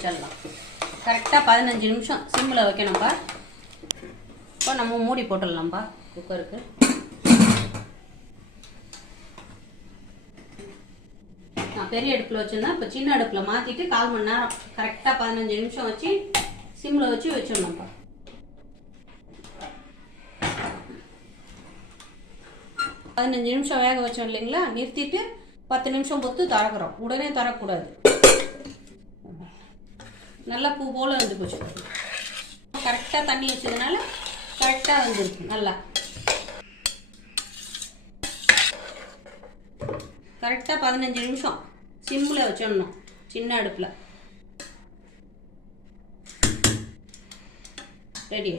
வச்சிடலாம். கரெக்டாக 15 நிமிஷம் சிம்மில் வைக்கணும்ப்பா. இப்போ நம்ம மூடி போட்டுடலாம்ப்பா குக்கருக்கு. நான் பெரிய அடுப்பில் வச்சுருந்தேன். இப்போ சின்ன அடுப்பில் மாற்றிட்டு 1/4 மணி நேரம் கரெக்டாக 15 நிமிஷம் வச்சு சிம்மில் வச்சு வச்சிடணும்ப்பா. பதினஞ்சு நிமிஷம் வேக வச்சோம் இல்லைங்களா, நிறுத்திட்டு 10 நிமிஷம் பொறுத்து திறக்கிறோம். உடனே திறக்கக்கூடாது. நல்லா பூ போல் வந்து போச்சு. கரெக்டாக தண்ணி வச்சதுனால கரெக்டாக வந்துருக்கு. நல்லா கரெக்டாக 15 நிமிஷம் சிம்மில் வச்சிடணும் சின்ன அடுப்பில். ரெடி.